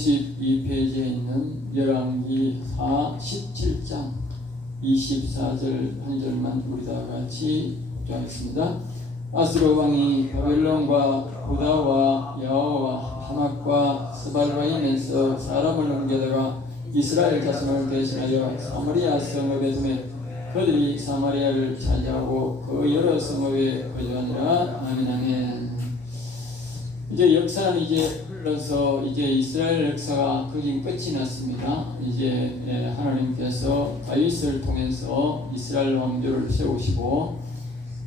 52페이지에 있는 열왕기하 17장 24절 한 절만 우리 다 같이 교하겠습니다. 아스로 왕이 바벨론과 부다와 야와와 하맛과 스발라임에서 사람을 옮겨다가 이스라엘 자손을 대신하여 사마리아 성읍에 두매 그들이 사마리아를 차지하고 그 여러 성읍에 거주하니라. 아멘. 아멘. 이제 역사는 이제 흘러서 이제 이스라엘 역사가 거의 끝이 났습니다. 이제 하나님께서 다윗을 통해서 이스라엘 왕조를 세우시고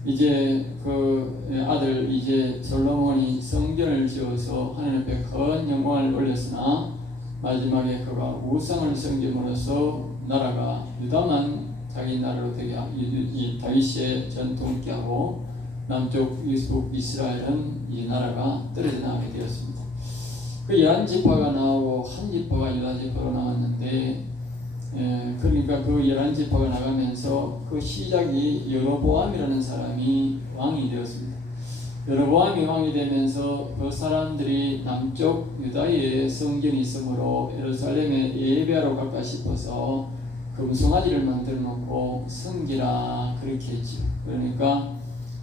이제 그 아들 이제 솔로몬이 성전을 지어서 하나님 앞에 큰 영광을 올렸으나 마지막에 그가 우상을 섬김으로써 나라가 유다만 자기 나라로 되게 이 다윗의 전통있게 하고 남쪽 유스북 이스라엘은 이 나라가 떨어져 나가게 되었습니다. 그 11지파가 나오고 한 지파가 유다 지파로 나왔는데 그러니까 그 11지파가 나가면서 그 시작이 여로보암이라는 사람이 왕이 되었습니다. 여로보암이 왕이 되면서 그 사람들이 남쪽 유다에 성전이 있으므로 예루살렘에 예배하러 갈까 싶어서 금송아지를 만들어 놓고 섬기라 그렇게 했죠. 그러니까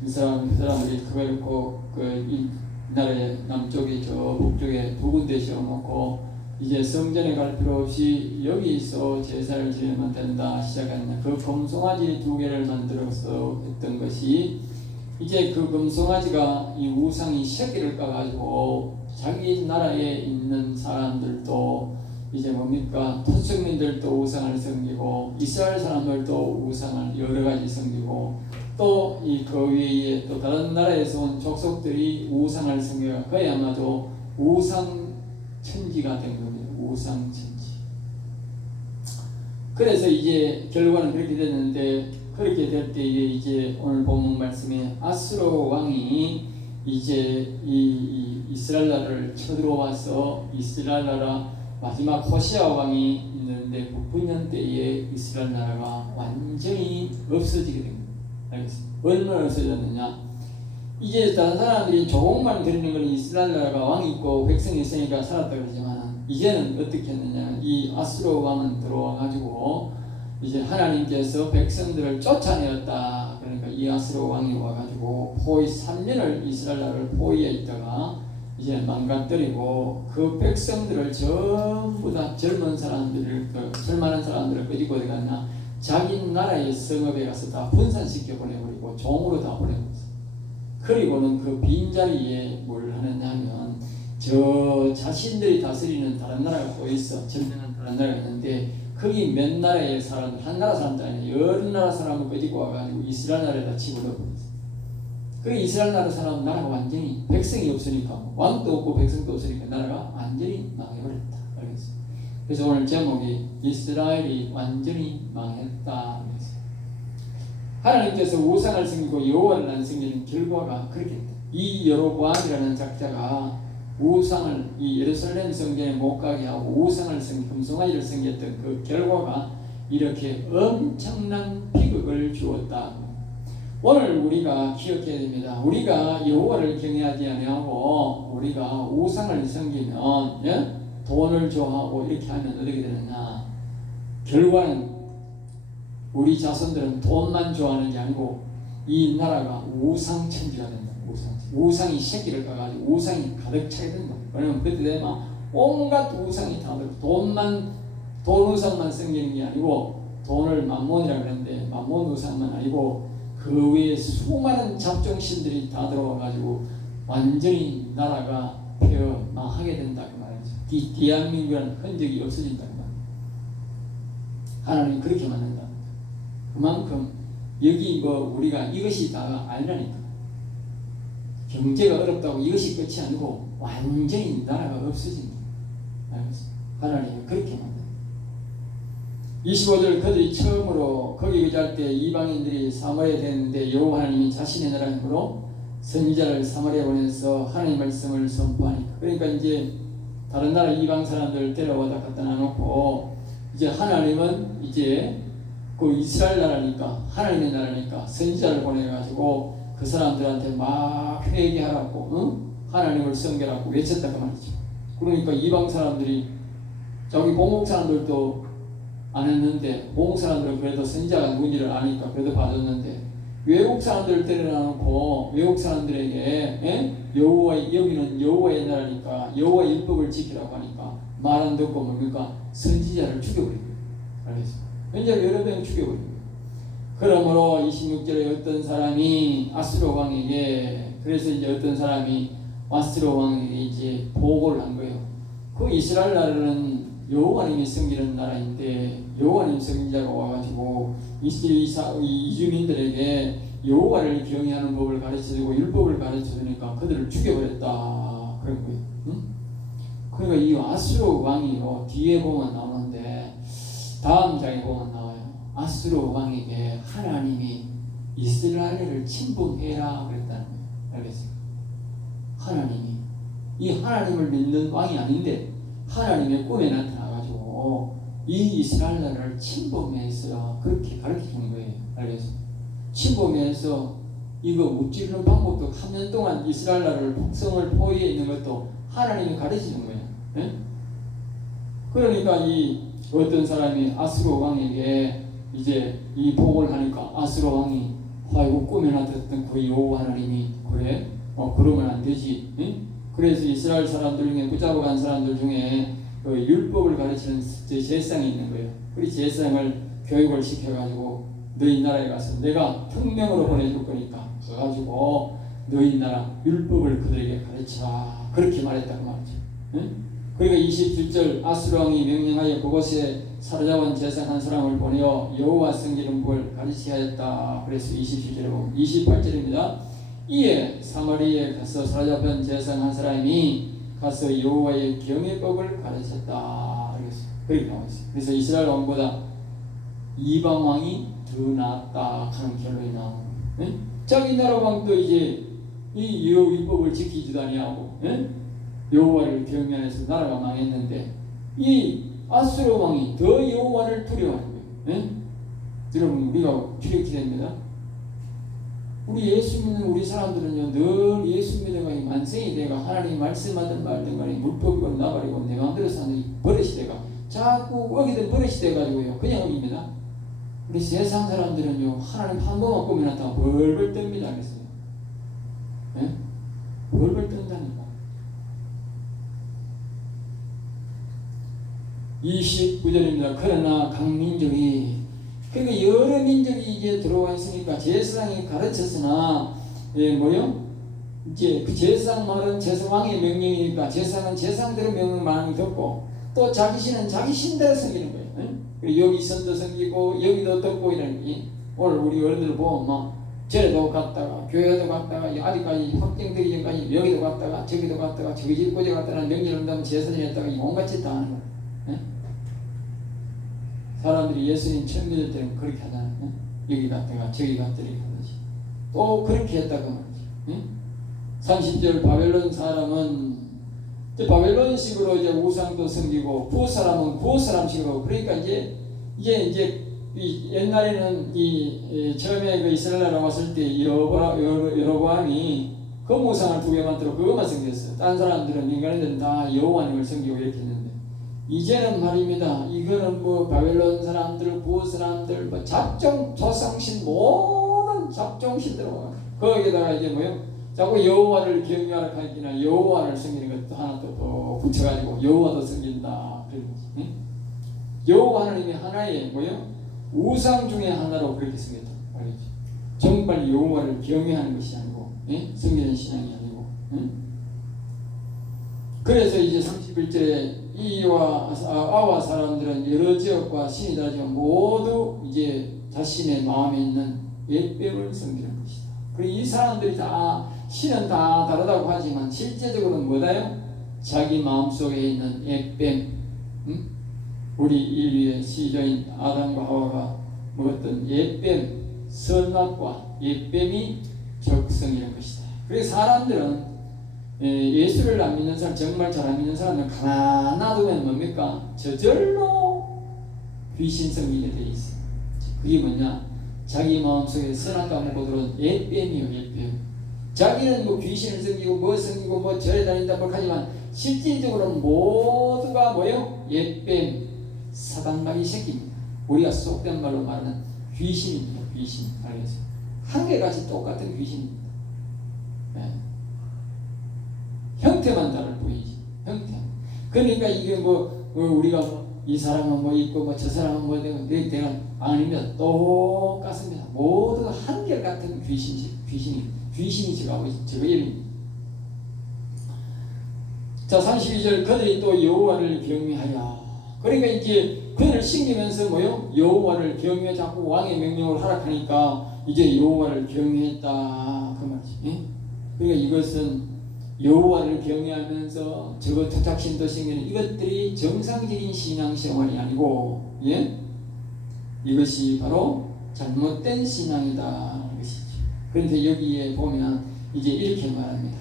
그 사람들이 그걸 꼭 이 나라의 남쪽에 저 북쪽에 두 군데 세워놓고 이제 성전에 갈 필요 없이 여기서 제사를 지내면 된다 시작했나. 그 금송아지 두 개를 만들어서 했던 것이 이제 그 금송아지가 이 우상이 새끼를 까가지고 자기 나라에 있는 사람들도 이제 뭡니까 토속민들도 우상을 섬기고 이스라엘 사람들도 우상을 여러 가지 섬기고 또 이 그 위에 또 다른 나라에서 온 족속들이 우상을 섬겨 그야말로 우상 천지가 된 겁니다. 우상 천지. 그래서 이제 결과는 그렇게 됐는데 그렇게 될 때에 이제 오늘 본문 말씀에 아스로 왕이 이제 이 이스라엘 나라를 쳐들어와서 이스라엘 나라 마지막 호시아 왕이 있는데 9년 때에 이스라엘 나라가 완전히 없어지게 됩니다. 알겠습니다. 얼마나 없어졌느냐? 이제 다른 사람들이 조공만 드리는 건 이스라엘 나라가 왕이 있고 백성이 있으니까 살았다 그러지만 이제는 어떻게 했느냐? 이 아수르 왕은 들어와 가지고 이제 하나님께서 백성들을 쫓아내었다. 그러니까 이 아수르 왕이 와 가지고 포위 3년을 이스라엘 나라를 포위해 있다가 이제 망가뜨리고 그 백성들을 전부 다 젊은 사람들을 젊은 사람들을 끄집고 어디 갔냐? 자기 나라의 성읍에 가서 다 분산시켜 보내버리고 종으로 다 보내고 있어요. 그리고는 그 빈자리에 뭘 하느냐 하면 저 자신들이 다스리는 다른 나라가 또 있어. 점령한 다른 나라가 있는데 거기 몇 나라의 사람들, 한 나라 사람도 아니야. 여러 나라 사람을 끄집고 와가지고 이스라엘 나라에다 집어넣어버렸어. 그 이스라엘 나라 사람은 나라가 완전히 백성이 없으니까 왕도 없고 백성도 없으니까 나라가 완전히 망해버렸다. 알겠어요? 그래서 오늘 제목이 이스라엘이 완전히 망했다. 하나님께서 우상을 섬기고 여호와를 안 섬기는 결과가 그렇게 됐다. 이 여로보암이라는 작자가 우상을 이 예루살렘 성전에 못 가게 하고 우상을 섬기고 금송아지를 섬겼던 그 결과가 이렇게 엄청난 비극을 주었다. 오늘 우리가 기억해야 됩니다. 우리가 여호와를 경외하지 아니하고 우리가 우상을 섬기면 돈을 좋아하고 이렇게 하면 어떻게 되느냐? 결과는 우리 자손들은 돈만 좋아하는 게 아니고 이 나라가 우상천지가 된다. 우상이 새끼를 까가지고 우상이 가득 차게 된다. 왜냐면 그때 되면 온갖 우상이 다 들고 돈 우상만 섬기는 게 아니고 돈을 만몬이라고 그러는데 만몬 우상만 아니고 그 위에 수많은 잡종신들이 다 들어와가지고 완전히 나라가 폐허망하게 된다 그 말이죠. 대한민국이라는 흔적이 없어진다 그 말이죠. 하나님 그렇게 만든다. 그만큼 여기 우리가 이것이 다 아니라니까. 경제가 어렵다고 이것이 끝이 아니고 완전히 나라가 없어진다. 하나님은 그렇게 만든다. 25절 그들이 처음으로 거기 거주할 때 이방인들이 사마리아에 됐는데 여호와 하나님이 자신의 나라 힘으로 선지자를 사마리아에 보내서 하나님의 말씀을 선포하니까. 그러니까 이제 다른 나라 이방 사람들 데려와다 갖다 놔놓고 이제 하나님은 이제 그 이스라엘 나라니까 하나님의 나라니까 선지자를 보내가지고 그 사람들한테 막 회개하라고 하나님을 섬기라고 외쳤다 그 말이죠. 그러니까 이방 사람들이 저기 봉국 사람들도 안 했는데, 봉국 사람들은 그래도 선지자가 누군지를 아니까 그래도 봐줬는데, 외국 사람들을 때려놔놓고 외국 사람들에게 여기는 여호와의 나라니까 여호와의 율법을 지키라고 하니까 말 안 듣고 뭡니까? 선지자를 죽여버린 거예요. 알겠습니까? 왜냐하면 여러 명 죽여버린 거예요. 그러므로 26절에 어떤 사람이 아수르 왕에게, 그래서 이제 어떤 사람이 아수르 왕에게 이제 보고를 한 거예요. 그 이스라엘 나라는 여호와님이 섬기는 나라인데 여호와님 선지자가 와가지고 이주민들에게 여호와를 경외하는 법을 가르쳐주고 율법을 가르쳐주니까 그들을 죽여버렸다 그런 거예요. 응? 그러니까 이 아수르 왕이요, 뒤에 보면 나오는데 다음 장에 보면 나와요. 아수르 왕에게 하나님이 이스라엘을 침범해라 그랬다는 거예요. 알겠습니까? 하나님이 이 하나님을 믿는 왕이 아닌데 하나님의 꿈에 나타나가지고 이 이스라엘 나라를 침범해서 그렇게 가르치는 거예요. 알겠습니까? 침범해서 이거 무찌르는 방법도 3년 동안 이스라엘 나라를 북성을 포위해 있는 것도 하나님이 가르치는 거예요. 네? 그러니까 이 어떤 사람이 아수르 왕에게 이제 이 보고를 하니까 아수르 왕이 아이고 꿈에 나타났던 그 여호와 하나님이 그래? 그러면 안 되지. 응? 그래서 이스라엘 사람들 중에 붙잡아 간 사람들 중에 그 율법을 가르치는 제사장이 있는 거예요. 그 제사장을 교육을 시켜가지고 너희 나라에 가서 내가 혁명으로 보내줄 거니까 가가지고 너희 나라 율법을 그들에게 가르치라 그렇게 말했다 그 말이죠. 응? 그러니까 27절 아수르 왕이 명령하여 그곳에 사로잡은 제사장 한 사람을 보내어 여호와 섬기는 법을 가르치게 하였다. 그래서 27절에 보면 28절입니다. 이에 사마리아에 가서 사로잡은 제사장 한 사람이 가서 여호와의 경외법을 가르쳤다. 그렇게 나와 있어요. 그래서 이스라엘 왕보다 이방 왕이 더 낫다 하는 결론이 나오는 거예요. 자기 나라 왕도 이제 이 율법을 지키지도 아니하고 여호와를 경외해서 나라가 망했는데 이 아수르 왕이 더 여호와를 두려워하는 거예요. 여러분 우리가 이렇게 됩니다. 우리 예수 믿는 우리 사람들은요 늘 예수 믿어가 만성이 돼가 하나님 말씀하든 말든 간에 물법이고 나발이고 내 마음대로 사는 버릇이 돼가 자꾸 어기든 버릇이 돼가지고요 그냥 옵니다. 우리 세상 사람들은요 하나님 한 번만 꿈에 나타나 벌벌 떱니다. 그랬어요. 벌벌 뜬다니까. 29절입니다. 그러나 각 민족이 그러니까 여러 민족이 이제 들어와 있으니까 제사장이 가르쳤으나 이제 그 제사장 말은 제사왕의 명령이니까 제사장은 제사장대로 명령 많이 듣고 또 자기 신은 자기 신대로 섬기는 거예요. 그리고 여기 선도 섬기고 여기도 듣고 이러는 게 오늘 우리 어른들 보면 막 절에도 갔다가 교회도 갔다가 아직까지 확정되기 전까지 여기도 갔다가 저기도 갔다가 저기 집 고제 갔다가 명절 온다면 제사장 했다가 온갖 짓 다 하는 거예요. 사람들이 예수님 처음 믿을 때는 그렇게 하잖아요. 여기 갔다가 저기 갔다가 이렇게 하듯이 또 그렇게 했다고 말이지. 30절 바벨론 사람은 바벨론식으로 이제 우상도 섬기고 구호 사람은 구호 사람식으로 그러니까 이제 옛날에는 처음에 그 이스라엘 나라 왔을 때 여로보암이 금우상을 2개 만들어 그것만 섬겼어요. 다른 사람들은 인간들은 다 여호와님을 섬기고 이렇게 했는데 이제는 말입니다. 이거는 뭐 바벨론 사람들, 구호 사람들, 뭐 잡종 조상신 모든 잡종신들로 거기에다가 이제 자꾸 여호와를 경외하라 하니까 여호와를 섬기는 것도 하나 또 붙여가지고 여호와도 섬긴다. 응? 여호와 하나님이 하나의 우상 중에 하나로 그렇게 섬겼다. 알겠지? 정말 여호와를 경외하는 것이 아니고 섬기는 신앙이 아니고. 그래서 이제 31절에 이와 아와 사람들은 여러 지역과 신이 다르지만 모두 이제 자신의 마음에 있는 옛뱀을 섬기는 것이다. 그리고 이 사람들이 다 신은 다 다르다고 하지만 실제적으로는 뭐다요? 자기 마음속에 있는 옛뱀. 우리 인류의 시조인 아담과 하와가 먹었던 옛뱀 선악과 옛뱀이 적성이라는 것이다. 그래서 사람들은 예수를 안 믿는 사람, 정말 잘 안 믿는 사람은 가만 놔두면 뭡니까? 저절로 귀신 섬기게 돼 있어. 그게 뭐냐? 자기 마음속에 선악과 먹고 들어온 옛뱀이요, 옛뱀. 자기는 뭐 귀신을 섬기고 뭐 섬기고 뭐 절에 다닌다 뭐 하지만 실질적으로 모두가 뭐예요? 옛뱀, 사단마귀 새끼입니다. 우리가 속된 말로 말하는 귀신입니다. 귀신. 알겠어요? 한결같이 똑같은 귀신입니다. 네. 형태만 다를 뿐이지. 형태. 그러니까 이게 우리가 이 사람은 뭐 있고 뭐 저 사람은 뭐 되고 내가 아닙니다. 똑같습니다. 모두가 한결같은 귀신이 저거 이름입니다. 자, 32절 그들이 또 여호와를 경외하여. 그러니까 이제 그들을 신기면서 뭐요? 여호와를 경외 자꾸 왕의 명령을 하락하니까 이제 여호와를 경외했다 그 말이지. 예? 그러니까 이것은 여호와를 경외하면서 저거 토착신도 생기는 이것들이 정상적인 신앙생활이 아니고, 예? 이것이 바로 잘못된 신앙이다 것이죠. 그런데 여기에 보면 이제 이렇게 말합니다.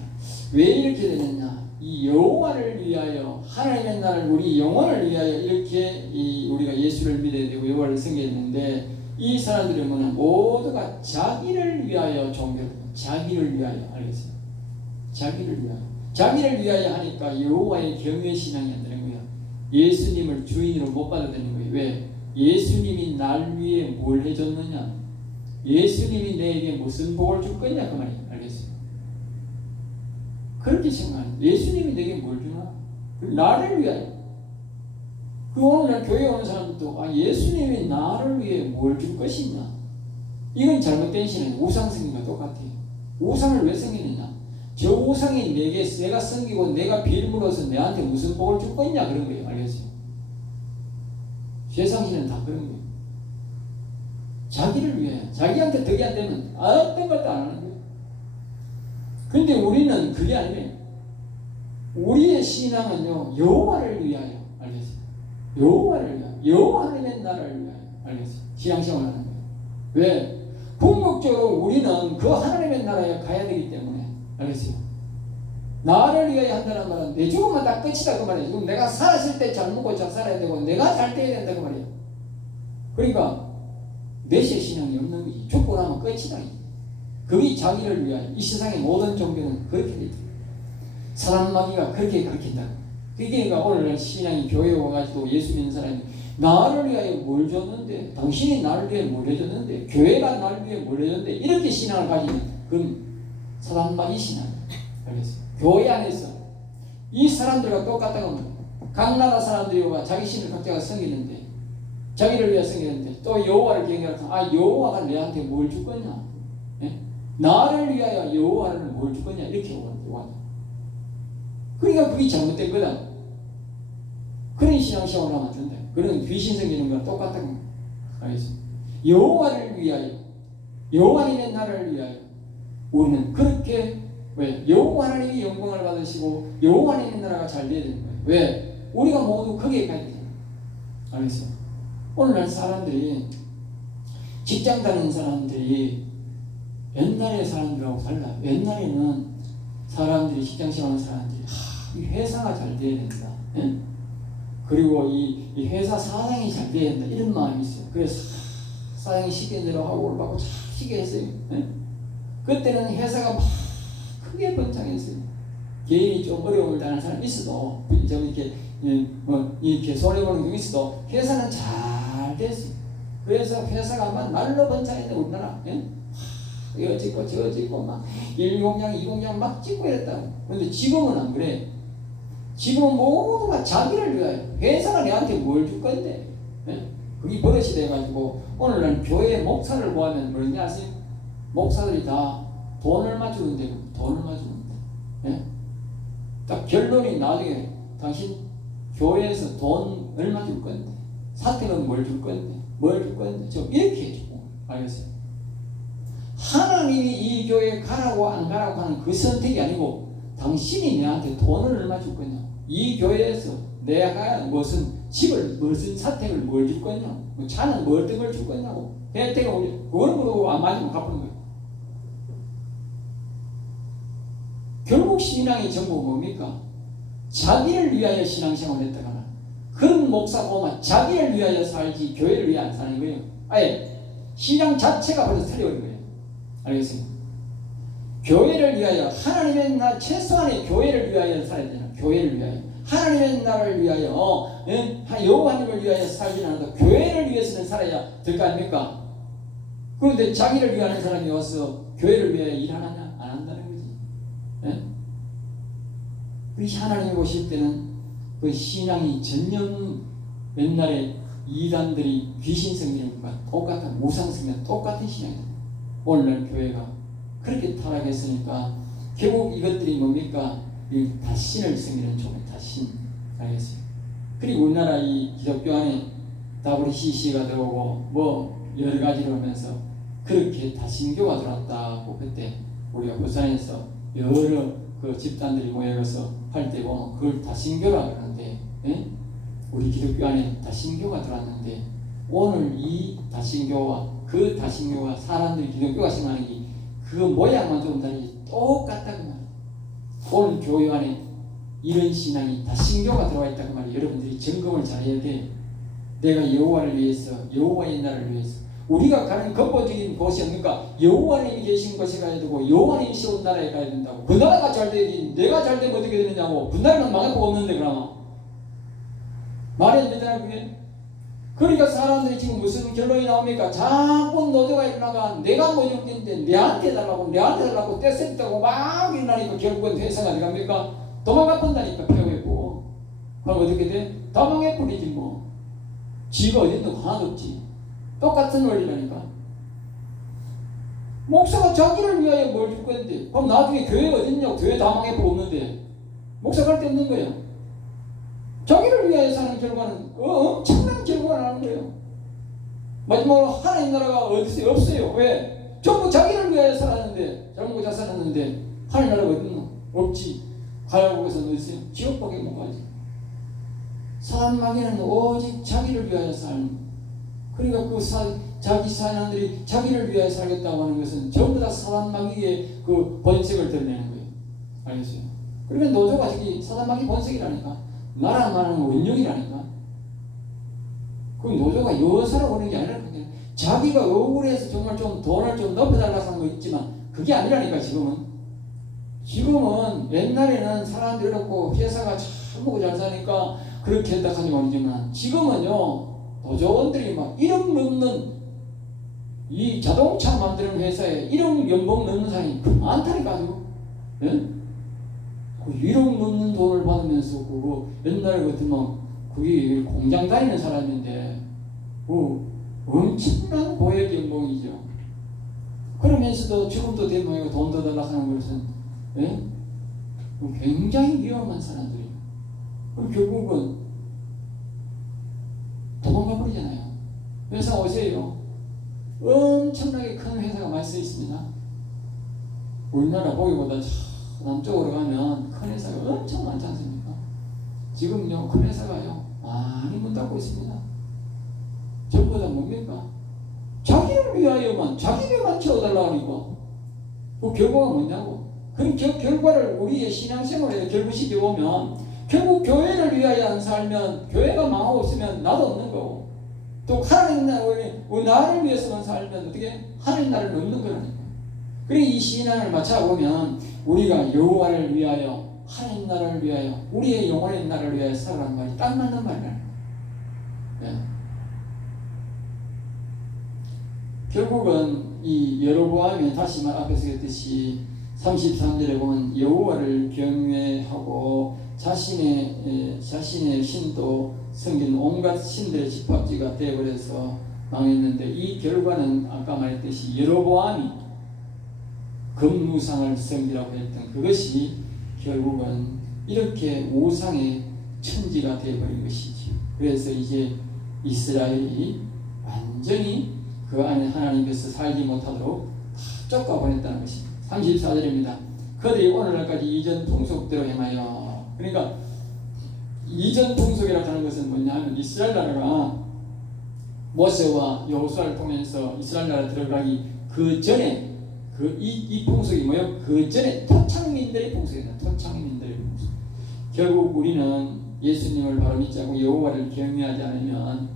왜 이렇게 되느냐? 이 여호와를 위하여, 하나님의 나라를 우리 영혼을 위하여 이렇게 우리가 예수를 믿어야 되고 여호와를 섬겼는데, 이 사람들은 뭐냐? 모두가 자기를 위하여 종교를, 자기를 위하여. 알겠어요? 자기를 위하여. 자기를 위하여 하니까 여호와의 경외 신앙이 안 되는 거야. 예수님을 주인으로 못 받아들이는 거예요. 왜? 예수님이 날 위해 뭘 해줬느냐? 예수님이 내게 무슨 복을 줄 거냐 그 말이에요. 알겠어요? 그렇게 생각하는. 예수님이 내게 뭘 주나? 나를 위하여. 그 오늘날 교회에 오는 사람들도 예수님이 나를 위해 뭘 줄 것이냐? 이건 잘못된 신앙이에요. 우상숭배와 똑같아요. 우상을 왜 섬기느냐? 저 우상이 내가 섬기고 내가 빌물어서 내한테 무슨 복을 줄 거냐 그런 거예요. 알겠어요? 세상신은 다 그런 거예요. 자기를 위해, 자기한테 덕이 안 되면 어떤 것도 안 하는 거예요. 근데 우리는 그게 아니에요. 우리의 신앙은요, 여호와를 위하여. 알겠어요? 여호와를 위하여. 여호와 하나님의 나라를 위하여. 알겠어요? 신앙생활을 하는 거예요. 왜? 궁극적으로 우리는 그 하나님의 나라에 가야 되기 때문에. 알겠어요? 나를 위하여 한다는 말은 내 죽으면 다 끝이다 그 말이에요. 지금 내가 살았을 때 잘 먹고 잘 살아야 되고 내가 잘 돼야 된다 그 말이에요. 그러니까 내세 신앙이 없는 거지. 죽고 나면 끝이다. 그게 자기를 위하여. 이 세상의 모든 종교는 그렇게 돼 있다. 사단마귀가 그렇게 가르친다. 그러니까 오늘날 신앙이 교회에 와가지고 예수 믿는 사람이 나를 위하여 뭘 줬는데, 당신이 나를 위해 뭘 해줬는데, 교회가 나를 위해 뭘 해줬는데, 이렇게 신앙을 가지면 그건 사단마귀 신앙. 알겠어요? 교회 안에서 이 사람들과 똑같다고 합니다. 각 나라 사람들이 와 자기 신을 각자가 섬기는데, 자기를 위해 섬기는데, 또 여호와를 경외하면 여호와가 내한테 뭘 줄 거냐? 예? 나를 위하여 여호와를 뭘 줄 거냐? 이렇게 오는. 그러니까 그게 잘못된 거다. 그런 신앙생활을 하면 안 된다. 그런 귀신 생기는 거랑 똑같다고 합니다. 알겠습니다? 여호와를 위하여, 여호와님의 나라를 위하여 우리는 그렇게, 왜? 여호와 하나님이 영광을 받으시고 여호와 하나님의 나라가 잘 돼야 되는 거예요. 왜? 우리가 모두 거기에 가야 되잖아요. 알겠어요? 오늘날 사람들이, 직장 다니는 사람들이 옛날의 사람들하고 달라요. 옛날에는 사람들이, 직장 생활하는 사람들이 이 회사가 잘 돼야 된다. 예? 그리고 이 회사 사장이 잘 돼야 된다. 이런 마음이 있어요. 그래서 사장이 시키는 대로 하고 올바고 잘 시게 했어요. 예? 그때는 회사가 막 크게 번창했어요. 개인이 좀 어려움을 당하는 사람이 있어도, 좀 이렇게 손해보는 경우 있어도 회사는 잘 됐어요. 그래서 회사가 막 날로 번창했는데 우리나라. 예? 이거 짓고 저거 짓고 막 1공장 2공장 막 짓고 이랬다고. 그런데 지금은 안 그래. 지금은 모두가 자기를 위하여. 회사가 내한테 뭘 줄 건데. 예? 그게 버릇이 돼가지고 오늘날 교회 목사를 보면 뭐지 아세요? 목사들이 다 돈을 맞추는데 돈을 맞추는데. 예? 딱 결론이 나중에 당신 교회에서 돈 얼마 줄 건데, 사택은 뭘 줄 건데, 뭘 줄 건데, 좀 이렇게 해주고. 알겠어요? 하나님이 이 교회에 가라고 안 가라고 하는 그 선택이 아니고, 당신이 내한테 돈을 얼마 줄 거냐, 이 교회에서 내가 무슨 집을, 무슨 사택을 뭘 줄 거냐, 뭐 차는 뭘 뜬 걸 줄 거냐고. 혜택을 우리 그걸 보고 안 맞으면 갚는 거예요. 결국 신앙이 전부 뭡니까? 자기를 위하여 신앙생활을 했다가는 그런 목사 보면 자기를 위하여 살지 교회를 위해 안 사는 거예요. 아예 신앙 자체가 벌써 틀려버린 거예요. 알겠습니까? 교회를 위하여, 하나님의 나 최소한의 교회를 위하여 살아야 되나? 교회를 위하여, 하나님의 나라를 위하여, 여호와님을 위하여 살지 않아도 교회를 위해서는 살아야 될 거 아닙니까? 그런데 자기를 위하는 사람이 와서 교회를 위하여 일하느냐? 안 한다는 거지. 예? 그 하나님을 보실 때는 그 신앙이 전혀 옛날에 이단들이 귀신 섬기는과 똑같은 우상 섬기는 똑같은 신앙이다. 오늘날 교회가 그렇게 타락했으니까 결국 이것들이 뭡니까? 이 다신을 섬기는 종의 다신 알겠어요. 그리고 우리나라 이 기독교 안에 WCC가 들어오고 뭐 여러 가지로 하면서 그렇게 다신교가 들어왔다고 그때 우리가 부산에서 여러 그 집단들이 모여서 할 때 보면 그걸 다신교라 그러는데, 예? 우리 기독교 안에 다신교가 들어왔는데 오늘 이 다신교와 그 다신교가 사람들이 기독교가 생각하는 게 그 모양만 좀 다르지 똑같다 그 말이에요. 오늘 교회 안에 이런 신앙이 다신교가 들어와 있다 그 말이에요. 여러분들이 점검을 잘해야 돼. 내가 여호와를 위해서, 여호와의 나라를 위해서, 우리가 가는 근본적인 곳이 뭡니까? 여호와님이 계신 곳에 가야 되고 여호와님이 세운 나라에 가야 된다고. 그 나라가 잘 돼야지. 내가 잘 되면 어떻게 되느냐고. 그 나라는 망하고 없는데 그러면 말이 안 되잖아 그게. 그러니까 사람들이 지금 무슨 결론이 나옵니까? 자꾸 노조가 일어나가 내가 뭐 이렇게 했는데 내한테 달라고 떼쓰겠다고 막 일어나니까 결국은 회사가 어디 갑니까? 도망가 본다니까 펴겠고. 그럼 어떻게 돼? 도망해 버리지 뭐. 지가 어디 있는 거 하나도 없지. 똑같은 원리라니까. 목사가 자기를 위하여 뭘 줄 건데 그럼 나중에 교회가 어디 있냐고. 교회 다 망해버리고 없는데 목사 갈 데 없는 거예요. 자기를 위하여 사는 결과는 엄청난 결과가 나는 거예요. 마지막으로 하나님 나라가 어디서 없어요. 왜? 전부 자기를 위하여 살았는데, 전부 다 살았는데 하나님 나라가 어디 있노? 없지. 가야국에서 어디 있어요? 지옥밖에 못 가지. 사람 마귀는 오직 자기를 위하여 사는. 그러니까 그 자기 사람들이 자기를 위하여 살겠다고 하는 것은 전부 다 사람 마귀의 그 본색을 드러내는 거예요. 알겠어요? 그러니까 노조가 저기 사람 마귀 본색이라니까. 나라는 말하는 원흉이라니까. 그 노조가 여사로 오는 게 아니라 그냥 자기가 억울해서 정말 좀 돈을 좀 높여달라고 하는 거 있지만 그게 아니라니까 지금은. 지금은 옛날에는 사람들이 그렇고 회사가 참 먹고 잘 사니까 그렇게 했다 하지 말지만 지금은요 노조원들이 막 1억 넘는 이 자동차 만드는 회사에 1억 연봉 넘는 사람이 많다니까 지금. 예? 그 1억 넘는 돈을 받으면서 그거 옛날 같으면 그게 공장 다니는 사람인데 엄청난 고액 연봉이죠. 그러면서도 지금도 대모이가 돈 더 달라고 하는 것은 예? 굉장히 위험한 사람들이에요. 그럼 결국은 도망가 버리잖아요. 회사 오세요. 엄청나게 큰 회사가 많이 써 있습니다. 우리나라 보기보다 남쪽으로 가면 큰 회사가 엄청 많지 않습니까? 지금요 큰 회사가요 많이 문 닫고 있습니다. 전부 다 뭡니까? 자기를 위하여만 자기 배만 채워달라고 하니까 그 결과가 뭐냐고. 그럼 그 결과를 우리의 신앙생활에 결부시켜 보면 결국 교회를 위하여 안 살면 교회가 망하고 있으면 나도 없는 거고 또 하나님 나를 위해서만 살면 어떻게 하나님 나라는 없는 거라니까. 그리고 이 신앙을 맞춰보면 우리가 여호와를 위하여 하나님 나라를 위하여 우리의 영혼의 나라를 위하여 살아가는 말이 딱 맞는 말이야. 네. 결국은 이 여로보암이 다시 말 앞에서 했듯이 33절에 보면 여호와를 경외하고 자신의 신도 섬기는 온갖 신들의 집합지가 되어버려서 망했는데 이 결과는 아까 말했듯이 여로보암이 금우상을 섬기라고 했던 그것이 결국은 이렇게 우상의 천지가 되어버린 것이지요. 그래서 이제 이스라엘이 완전히 그 안에 하나님께서 살지 못하도록 다 쫓아보냈다는 것입니다. 34절입니다. 그들이 오늘날까지 이전 풍속대로 행하여. 그러니까 이전 풍속이라고 하는 것은 뭐냐 하면 이스라엘 나라가 모세와 여호수아를 통해서 이스라엘 나라 들어가기 그 전에 이 풍속이 뭐예요? 그 전에 토착민들의 풍속이다. 토착민들의 풍속. 결국 우리는 예수님을 바로 믿지 않고 여호와를 경외하지 않으면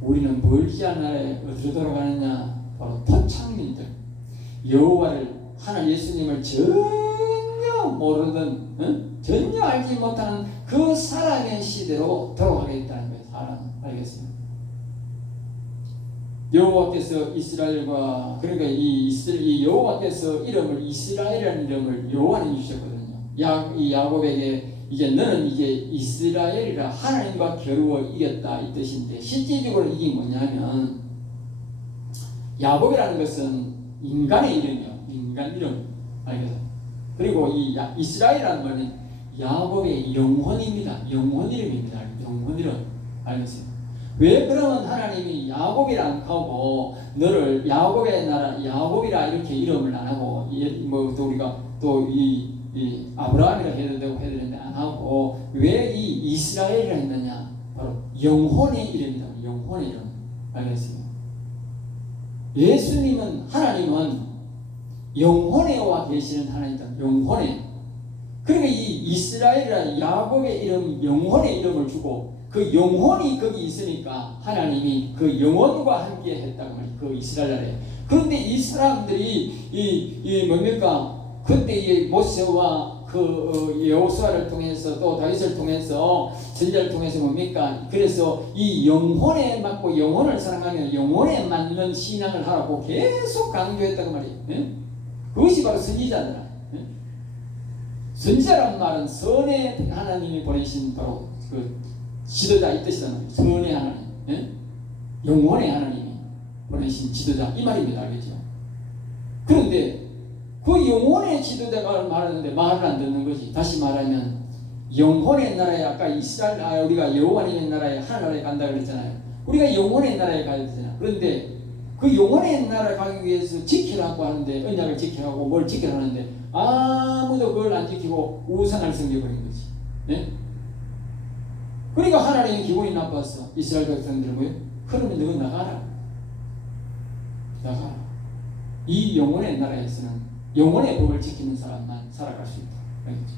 우리는 멀지 않은 나라에 어디로 돌아가느냐? 바로 토착민들. 여호와를 하나님 예수님을 전혀 모르던 전혀 알지 못하는 그 사람의 시대로 돌아가겠다는 거예요. 사람 알겠어요? 여호와께서 이스라엘과 그러니까 이 여호와께서 이름을 이스라엘이라는 이름을 여호와는 주셨거든요. 이 야곱에게 이제 너는 이제 이스라엘이라 하나님과 겨루어 이겼다 이 뜻인데 실질적으로 이게 뭐냐면 야곱이라는 것은 인간의 이름이요. 인간 이름 알겠어요? 그리고 이 이스라엘이라는 말은 야곱의 영혼 이름입니다. 영혼 이름 알겠어요? 왜 그러면 하나님이 야곱이라 하고 너를 야곱의 나라 야곱이라 이렇게 이름을 안 하고 또 우리가 또 이 아브라함이라 해도 되고 해야 되는데 안 하고 왜 이 이스라엘이라 했느냐? 바로 영혼의 이름이다. 영혼의 이름 알겠어요? 예수님은 하나님은 영혼에 와 계시는 하나님이다. 영혼에. 그러니까 이 이스라엘이라 야곱의 이름 영혼의 이름을 주고 그 영혼이 거기 있으니까 하나님이 그 영혼과 함께 했다고 말이에요. 그 이스라엘에. 그런데 이 사람들이 뭡니까? 그때 이 모세와 그 여호수아를 통해서 또 다윗을 통해서 선지자를 통해서 뭡니까? 그래서 이 영혼에 맞고 영혼을 사랑하면 영혼에 맞는 신앙을 하라고 계속 강조했다고 말이에요. 네? 그것이 바로 선지자더라. 네? 선지자란 말은 선의 하나님이 보내신 바로 그 지도자 이 뜻이잖아요. 선의 하나님, 예? 영혼의 하나님이 보내신 지도자 이 말입니다. 알겠죠? 그런데 그 영혼의 지도자가 말하는데 말을 안 듣는 거지. 다시 말하면 영혼의 나라에 아까 이스라엘 우리가 여호와님의 나라에 하나님에 간다 그랬잖아요. 우리가 영혼의 나라에 가야 되잖아. 그런데 그 영혼의 나라에 가기 위해서 지키라고 하는데 언약을 지키라고 뭘 지키라는데 아무도 그걸 안 지키고 우상을 섬겨버린 거지. 예? 그러니까 하나님의 기분이 나빴어. 이스라엘 백성들 뭐요? 그러면 너 나가라. 나가라. 이 영혼의 나라에서는 영혼의 법을 지키는 사람만 살아갈 수 있다. 알겠죠?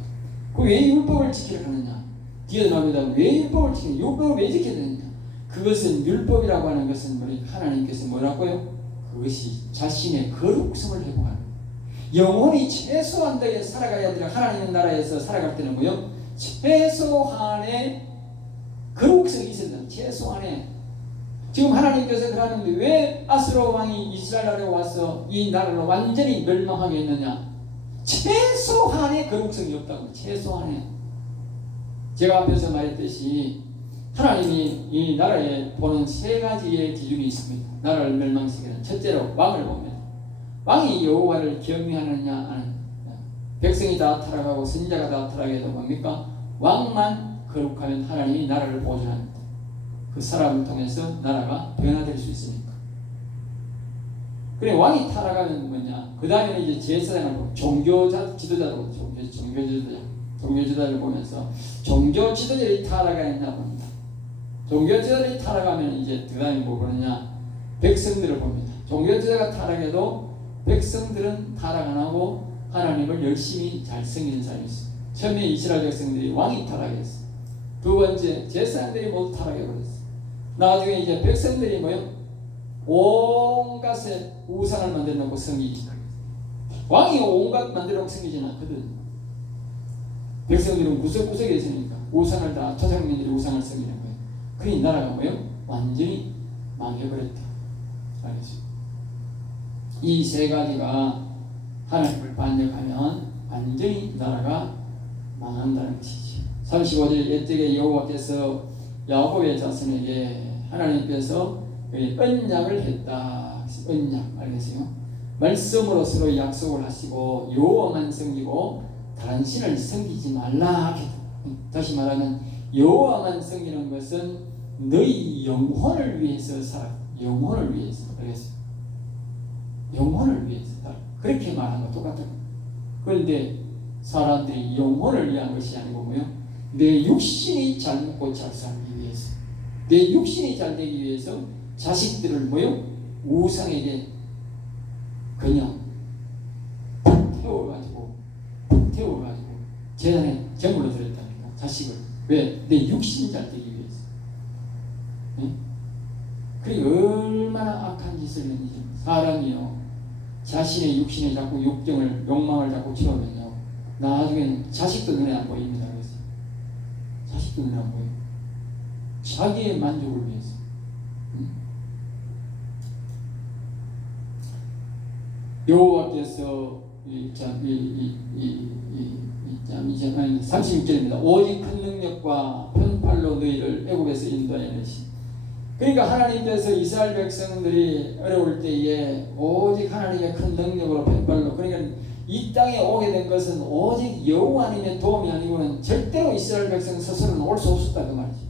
그 왜 율법을 지키려 하느냐? 뒤에 나옵니다. 왜 율법을 지키냐? 율법을 왜 지켜야 되느냐? 그것은 율법이라고 하는 것은 하나님께서 뭐라고요? 그것이 자신의 거룩성을 회복하는 거예요. 영혼이 최소한도에 살아가야 되는 하나님의 나라에서 살아갈 때는 뭐요? 최소한의 거룩성이 있어야 된다. 최소한의. 지금 하나님께서 그러는데 왜 아스로 왕이 이스라엘에 와서 이 나라를 완전히 멸망하게 했느냐? 최소한의 거룩성이 없다고. 최소한의. 제가 앞에서 말했듯이 하나님이 이 나라에 보는 세 가지의 기준이 있습니다. 나라를 멸망시키는 첫째로 왕을 봅니다. 왕이 여호와를 경외하느냐 안 하느냐. 백성이 다 타락하고 선지자가 다 타락해도 뭡니까? 왕만 거룩하면 하나님이 나라를 보존합니다. 그 사람을 통해서 나라가 변화될 수 있으니까. 그래 왕이 타락하면 뭐냐? 그 다음에는 이제 제사장을 보고 종교 지도자를 보고 종교 지도자를 보면서 종교 지도자들이 타락했나 봅니다. 종교 지도자들이 타락하면 이제 그 다음에 뭐 그러냐? 백성들을 봅니다. 종교 지도자가 타락해도 백성들은 타락 안 하고 하나님을 열심히 잘 섬기는 사람이 있어요. 처음에 이스라엘 백성들이 왕이 타락했어. 두 번째 제사장들이 모두 타락해버렸어. 나중에 이제 백성들이 뭐요? 온갖에 우상을 만들어 놓고 섬기지. 왕이 온갖 만들어 놓고 섬기지는 않거든. 백성들은 구석구석에 있으니까 우상을 다 조상민들이 우상을 섬기는 거예요. 그러니 나라가 뭐요? 완전히 망해버렸다. 알겠죠? 이 세 가지가 하나님을 반역하면 완전히 나라가 망한다는 것이지. 35절 옛적에 여호와께서 야곱의 자손에게 하나님께서 언약을 했다. 언약 알겠어요? 말씀으로 서로 약속을 하시고 여호와만 섬기고 다른 신을 섬기지 말라. 다시 말하면 여호와만 섬기는 것은 너희 영혼을 위해서 살아. 영혼을 위해서. 알겠어요? 영혼을 위해서 살아. 그렇게 말한 거 똑같아요. 그런데 사람들이 영혼을 위한 것이 아니고 뭐요? 내 육신이 잘 먹고 잘 살기 위해서, 내 육신이 잘 되기 위해서 자식들을 뭐요? 우상에게 그냥 태워가지고 재단에 제물로 드렸답니다. 자식을. 왜? 내 육신이 잘 되기 위해서. 응? 그게 얼마나 악한 짓을 했는지. 사람이요 자신의 육신에 자꾸 욕망을 자꾸 채우면요 나중에는 자식도 눈에 안 보입니다. 그래서 자식도 눈에 안 보여요. 자기의 만족을 위해서. 여호와께서 36절입니다. 오직 큰 능력과 편팔로 너희를 애굽에서 인도하였으니. 그러니까 하나님께서 이스라엘 백성들이 어려울 때에 오직 하나님의 큰 능력으로 편팔로, 그러니까 이 땅에 오게 된 것은 오직 여호와님의 도움이 아니고는 절대로 이스라엘 백성 스스로는 올 수 없었다 그 말이지.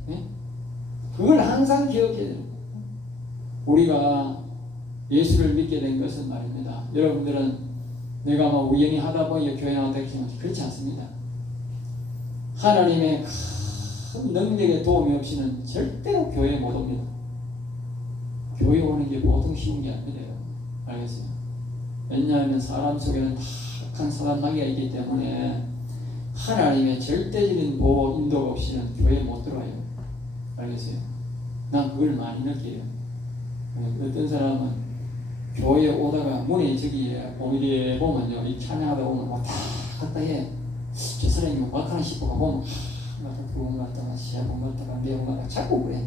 그걸 항상 기억해야 됩니다. 우리가 예수를 믿게 된 것은 말입니다. 여러분들은 내가 뭐 우연히 하다 보니 교회 나왔다 했지만 그렇지 않습니다. 하나님의 큰 능력의 도움이 없이는 절대로 교회에 못 옵니다. 교회 오는 게 보통 쉬운 게 아니에요. 알겠어요? 왜냐하면 사람 속에는 다 악한 사람 마귀가 있기 때문에 하나님의 절대적인 보호 인도가 없이는 교회에 못 들어와요. 알겠어요? 난 그걸 많이 느껴요. 어떤 사람은 교회에 오다가 문에 저기 오미리에 보면요, 이 찬양하다 보면 왔다 갔다 해. 저 사람이 막하나 싶어가 보면 그건 갔다가 시합은 갔다가 내용 갔다가 자꾸 그래.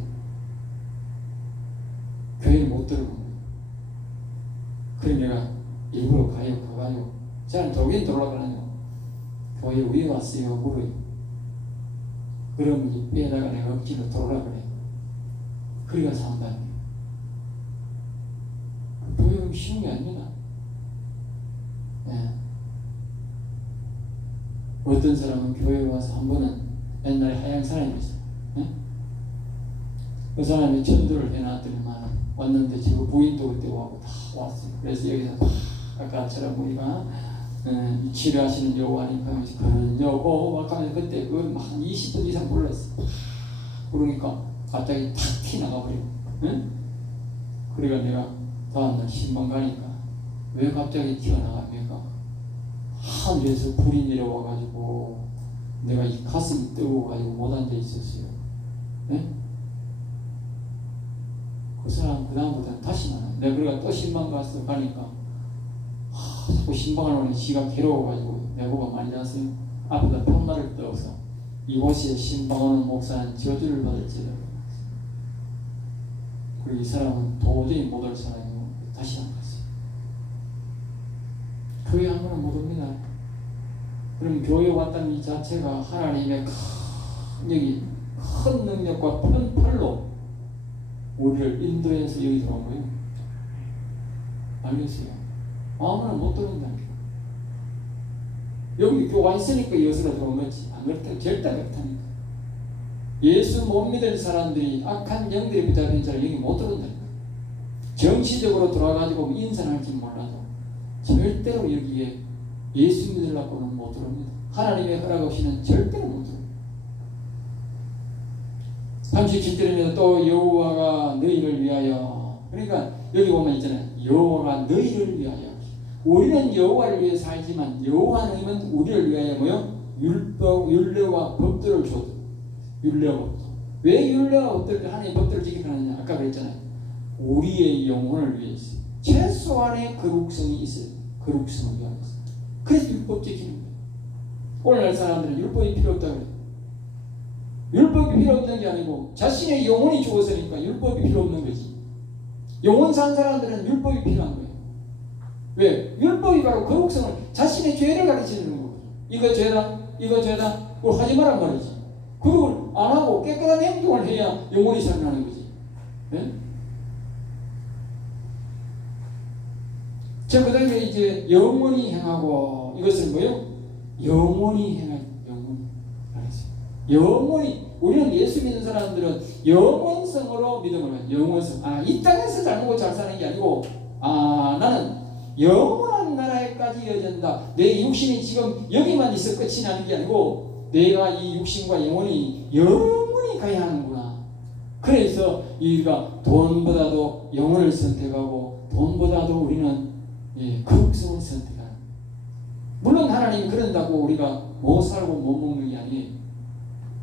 교회를 못 들어오는 거예요. 그래 내가 일부러 가가지고 저는 독일 돌아가는 교회 왜 왔어요? 물어요. 그러면 이 빼다가 내가 억지로 돌아가 그래. 그래가 산다는 거예요. 교회가 쉬운 게 아닙니다. 예. 어떤 사람은 교회에 와서 한 번은 옛날에 하얀 사람이 있어요. 예? 그 사람이 전도를 해놨더니만 왔는데 지금 부인도 그때 와고 다 왔어요. 그래서 여기서 아까처럼 우리가 치료하시는 여호와님 하면서 그런 여호 막 하면서 그때 그 막 20분 이상 불렀어. 그러니까 갑자기 탁 튀나가버리고. 응? 그러니까 내가 다음날 신방 가니까 왜 갑자기 튀어나갑니까? 하늘에서 불이 내려와가지고 내가 이 가슴이 뜨거워가지고 못 앉아 있었어요. 네? 그 사람 그 다음부터는 다시 나와요. 내가 그러니까 또 신방 가서 가니까 자꾸 신방을 오니 지가 괴로워가지고 내보고 많이 났어요. 앞에다 편말을 떠서 이곳에 신방하는 목사는 저주를 받을지라. 그리고 이 사람은 도저히 못 올 사람이고 다시 안 갔어요. 교회 한 번은 못 옵니다. 그럼 교회 왔다는 이 자체가 하나님의 큰 능력과 편팔로 우리를 인도해서 여기 들어온 거예요. 알겠어요? 아무나 못 들어온다니까. 여기 와 있으니까 여기로 들어온 거지. 안 그렇다면 절대 그렇다니까. 예수 못 믿을 사람들이 악한 영들이 붙잡힌 사람이 여기 못 들어온다니까. 정치적으로 돌아가지고 인선할지 몰라도 절대로 여기에 예수 믿으려고는 못 들어옵니다. 하나님의 허락 없이는 절대로 못 들어옵니다. 37절입니다. 또 여호와가 너희를 위하여, 그러니까 여기 보면 있잖아요. 여호와가 너희를 위하여. 우리는 여호와를 위해 살지만 여호와는 우리를 위하여 뭐요? 율례와 법들을 줘. 율례와 법들. 왜 율례와 법들, 하나님의 법들을 지키느냐? 아까 그랬잖아요. 우리의 영혼을 위해서 최소한의 거룩성이 있어요. 거룩성을 위하여. 그래서 율법 지키는 거예요. 오늘날 사람들은 율법이 필요 없다고 해요. 율법이 필요 없는 게 아니고 자신의 영혼이 죽었으니까 율법이 필요 없는 거지. 영혼 산 사람들은 율법이 필요한 거예요. 왜? 율법이 바로 거룩성을, 자신의 죄를 가르치는 거거든요. 이거 죄다, 이거 죄다, 그걸 하지 말란 말이지. 그걸 안 하고 깨끗한 행동을 해야 영혼이 살아나는 거지. 네? 자, 그 다음에 이제 영원히 행하고, 이것은 뭐예요? 영원히 행하는, 영원히. 알았어요. 영원히. 우리는 예수 믿는 사람들은 영원성으로 믿음을 해요. 영원성. 이 땅에서 잘 먹고 잘 사는 게 아니고, 나는 영원한 나라에까지 이어진다. 내 육신이 지금 여기만 있어 끝이 나는 게 아니고, 내가 이 육신과 영혼이 영원히 가야 하는구나. 그래서 우리가 돈보다도 영혼을 선택하고, 돈보다도 우리는 거룩성을 선택하는. 물론 하나님이 그런다고 우리가 못 살고 못 먹는 게 아니에요.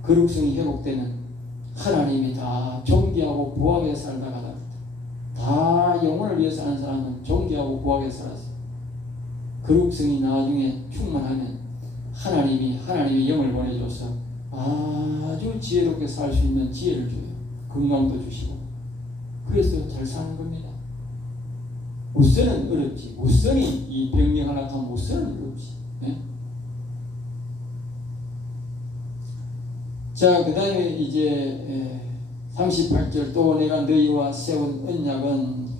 거룩성이 회복되면 하나님이 다 존귀하고 부하게 살다가 다 영혼을 위해서 사는 사람은 존귀하고 부하게 살았어요. 거룩성이 나중에 충만하면 하나님이 영을 보내줘서 아주 지혜롭게 살 수 있는 지혜를 줘요. 건강도 주시고. 그래서 잘 사는 겁니다. 우선은 어렵지. 우선이 이 병력 하나 가면 우선은 어렵지. 네? 자, 그 다음에 이제 38절 또 내가 너희와 세운 언약은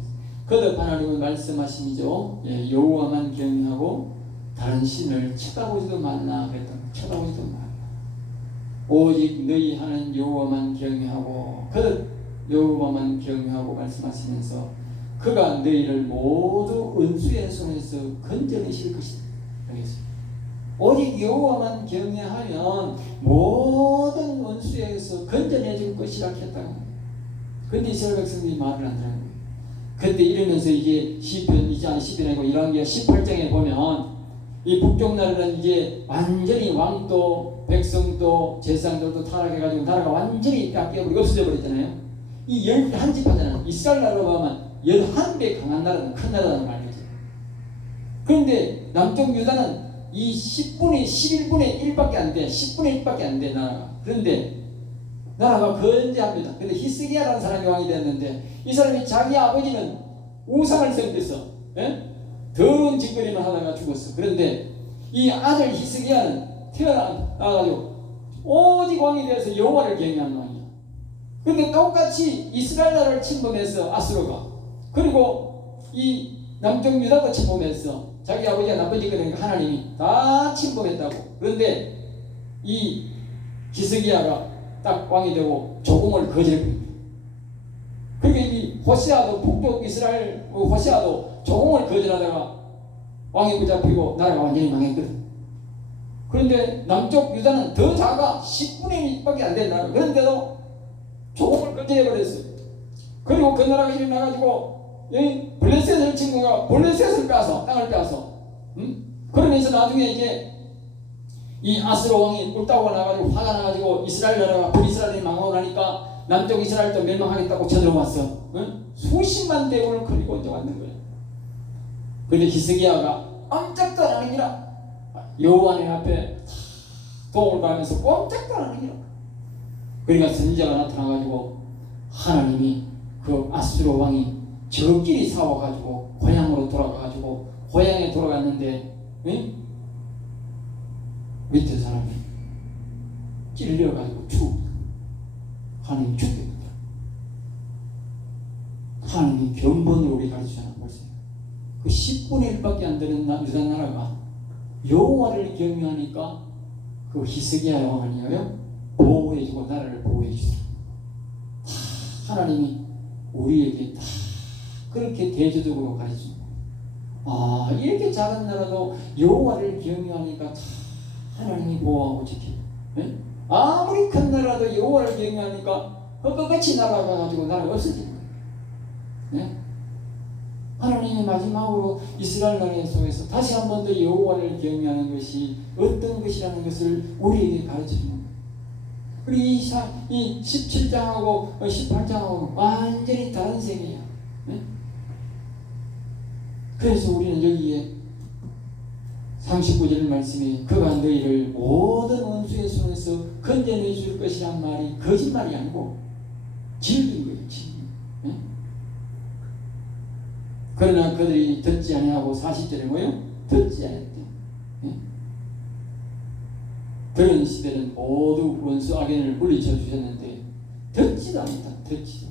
거듭 하나님은 말씀하심이죠. 여호와만 경외하고 다른 신을 쳐다보지도 말라 그랬던 쳐다보지도 말라. 오직 너희 하는 여호와만 경외하고 거듭 여호와만 경외하고 말씀하시면서 그가 너희를 모두 원수의 손에서 건져내실 것이다. 알겠습니다. 오직 여호와만 경외하면 모든 원수에서 건져내줄 것이라 했다고. 그런데 이스라엘 백성들이 말을 안 들은 거예요. 그때 이러면서 이제 시편 이제 안 시편이 아니고 열왕기하 18장에 보면 이 북쪽 나라는 이제 완전히 왕도 백성도 제사장들도 타락해가지고 나라가 완전히 바뀌어버리고 없어져 버렸잖아요. 이 11집 하잖아요. 이스라엘 나라로 가면 11배 강한 나라는 큰 나라라는 말이죠. 그런데 남쪽 유다는 이 10분의 11분의 1밖에 안 돼. 10분의 1밖에 안 돼 나라가. 그런데 나라가 건재합니다. 근데 히스기야라는 사람이 왕이 되었는데 이 사람이 자기 아버지는 우상을 섬겼어. 더러운 짓거리만 하다가 죽었어. 그런데 이 아들 히스기야는 태어나가지고 오직 왕이 되어서 여호와를 경외하는 왕이야. 그런데 똑같이 이스라엘 나라를 침범해서 아수르가, 그리고 이 남쪽 유다도 침범했어. 자기 아버지가 나쁜 짓거리니까 하나님이 다 침범했다고. 그런데 이 히스기야가 딱 왕이 되고 조공을 거절했거든요. 그러니까 이 호시아도 북쪽 이스라엘 호시아도 조공을 거절하다가 왕이 붙잡히고 나라가 완전히 망했거든. 그런데 남쪽 유다는 더 작아. 10분의 1밖에 안 된 나라. 그런데도 조공을 거절해버렸어요. 그리고 그 나라가 일어나가지고 블레셋을 친구가 블레셋을 빼앗아, 땅을 빼앗아. 그러면서 나중에 이제 이 아스로 왕이 꿀따구가 나가지고 화가 나가지고 이스라엘 나라가 북이스라엘이 망하고 나니까 남쪽 이스라엘도 멸망하겠다고 쳐들어왔어. 수십만 대군을 거리고 이제 왔는 거야. 그런데 히스기야가 꼼짝도 안 하는 기라. 여호와의 앞에 도움을 받으면서 꼼짝도 안 하는 기라. 그러니까 선지자가 나타나가지고 하나님이 그 아스로 왕이 저끼리 싸워가지고 고향으로 돌아가가지고 고향에 돌아갔는데 밑에 사람이 찔려가지고 죽습니다. 하나님이 죽습니다. 하나님이 견본으로 우리 가르치잖아. 벌써 그 10분의 1밖에 안 되는 유다 나라가 여호와를 경외하니까 그 히스기야 왕 아니에요? 보호해주고 나라를 보호해주세요. 하나님이 우리에게 다 그렇게 대조적으로 가르치는 거예요. 이렇게 작은 나라도 여호와를 경외하니까 다 하나님이 보호하고 지키고, 아무리 큰 나라도 여호와를 경외하니까 헛것같이 날아가가지고 나라가 없어지는 거예요. 하나님이 마지막으로 이스라엘 나라 속에서 다시 한 번 더 여호와를 경외하는 것이 어떤 것이라는 것을 우리에게 가르쳐주는 거예요. 그리고 이 17장하고 18장하고 완전히 다른 세계야. 그래서 우리는 여기에 39절 말씀이 그가 너희를 모든 원수의 손에서 건져내 줄 것이란 말이 거짓말이 아니고 진리인 거예요. 진리. 그러나 그들이 듣지 아니하고 40절에 뭐요? 듣지 않았대. 그런 시대는 모두 원수 악인을 물리쳐 주셨는데 듣지도 않았다. 듣지도.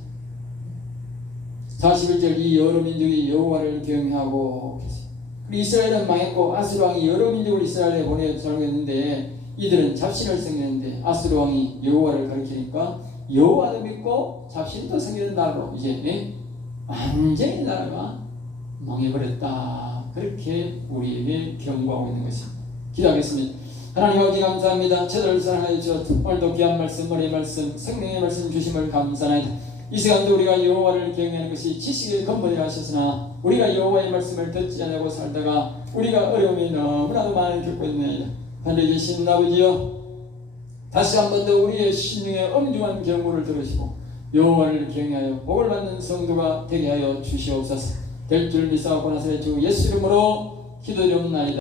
41절 이 여러 민족이 여호와를 경외하고 계세요. 이스라엘은 망했고 아스루 왕이 여러 민족을 이스라엘에 보내 살고 있는데 이들은 잡신을 섬겼는데 아스루 왕이 여호와를 가리키니까 여호와도 믿고 잡신도 섬기는 나라로 이제 완전히 나라가 망해버렸다. 그렇게 우리에게 경고하고 있는 것입니다. 기도하겠습니다. 하나님 아버지 감사합니다. 저들을 사랑하여 주셔서 오늘도 귀한 말씀, 머리의 말씀, 생명의 말씀 주심을 감사합니다. 이 시간도 우리가 여호와를 경외하는 것이 지식의 근본이라 하셨으나 우리가 여호와의 말씀을 듣지 않고 살다가 우리가 어려움이 너무나도 많이 겪고 있나이다. 하늘에 계신 아버지여, 다시 한 번 더 우리의 심령의 엄중한 경고를 들으시고 여호와를 경외하여 복을 받는 성도가 되게 하여 주시옵소서. 될 줄 믿사옵고 나서 주 예수 이름으로 기도드리옵나이다.